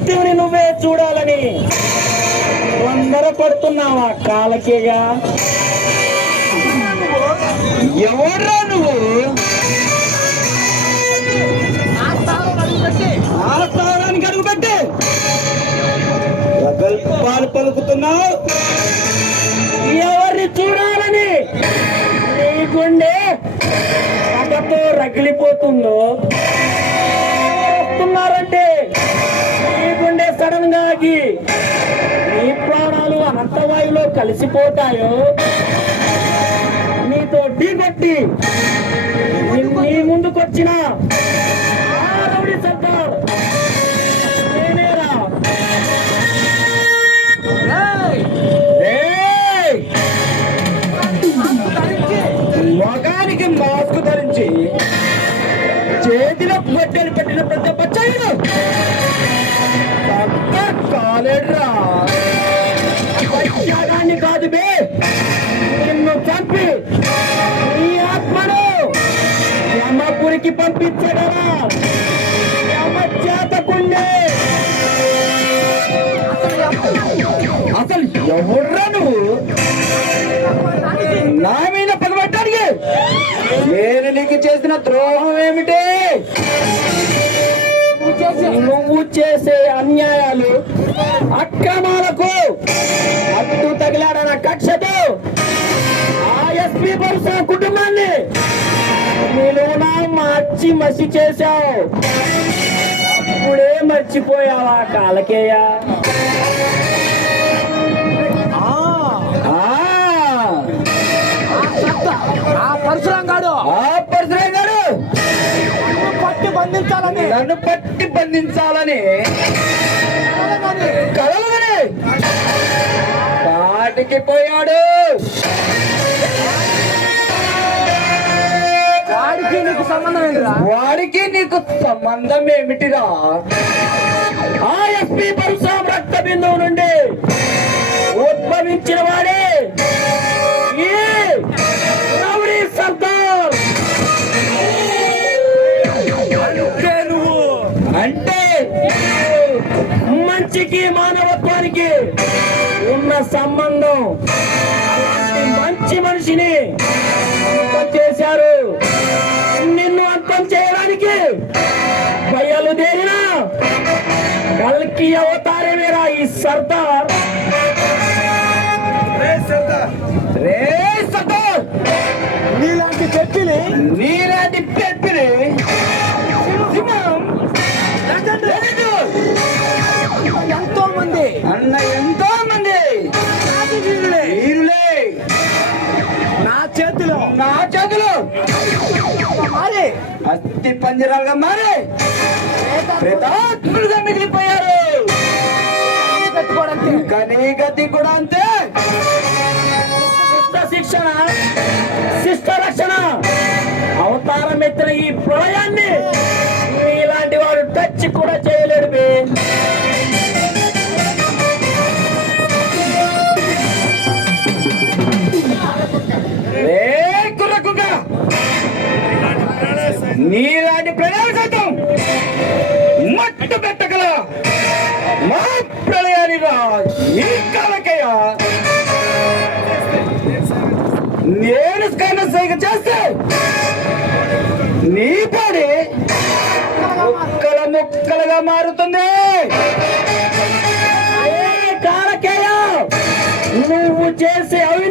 మృత్యువుని నువ్వే చూడాలని తొందరపడుతున్నావా కాలకేగా? ఎవడ్రా నువ్వు? ఆస్థానానికి అడుగుపెట్టే. ప్రగల్భాలు పలుకుతున్నావు. ఎవరిని చూడాలని? లేకుండే పగతో రగిలిపోతుందో? వస్తున్నారంటే సడన్ ఆగి నీ ప్రాణాలు అనంతవాయులో కలిసిపోతాయో నీతో ఢీకొట్టి నీ- ముందుకొచ్చిన ఆ సర్దార్ నేనేరా ఏయ్! మగానికి మాస్క్ ధరించి చేతిలో గొడ్డలు పెట్టిన ప్రతి బచ్చాయిడు కాలేడ్రా కాదు బే. నిన్ను చంపి. నీ ఆత్మను యమపురికి పంపించగలరా యమ చేతకుండే అసలు ఎవర్రా నువ్వు? నా మీద పగబట్టానికి? నేను నీకు చేసిన ద్రోహం ఏమిటి? చేసే అన్యాయాలు అక్రమాలకు అడ్డు తగిలాడన కక్షతో ఆ ఎస్పీ బరుస కుటుంబాన్ని నిలువున మార్చి మసి చేశావు. ఇప్పుడే మర్చిపోయావా కాలకేయ? నన్ను పట్టి బంధించాలని. కలవని కాటికి పోయాడు. వాడికి నీకు సంబంధం ఏంటిరా? వాడికి నీకు సంబంధం ఏమిటిరా? ఆ ఎస్పీ పరుసాం రక్త బిందువు నుండి ఉద్భవించిన వాడే. మంచికి మానవత్వానికి ఉన్న సంబంధం. మంచి మనిషిని అంతం చేశారు. నిన్ను అంతం చేయడానికి బయలుదేరిన కల్కి అవతారమేరా ఈ సర్దార్ రే సర్దార్ నీలాంటి చెట్టిని నీలాంటి పెప్పిని అన్న ఎంతో మంది వీరులే. నా చేతిలో. నా చేతులు. మారి. అస్థి పంజరాలుగా మారి. ప్రేతాత్ములుగా మిగిలిపోయారు. పెట్టుకోవడానికి ఇంకా నీ గతి కూడా అంతే. శిక్షణ శిష్ట రక్షణ. అవతారం ఎత్తిన ఈ ప్రళయాన్ని మట్టు పెట్టగల మా ప్రళయాన్ని ఈ కాలకయ్య నేను కైనా సైగ చేస్తే నీ పడి ముక్కల ముక్కలుగా మారుతుంది. ఏ కాలకేయ నువ్వు చేసే అవి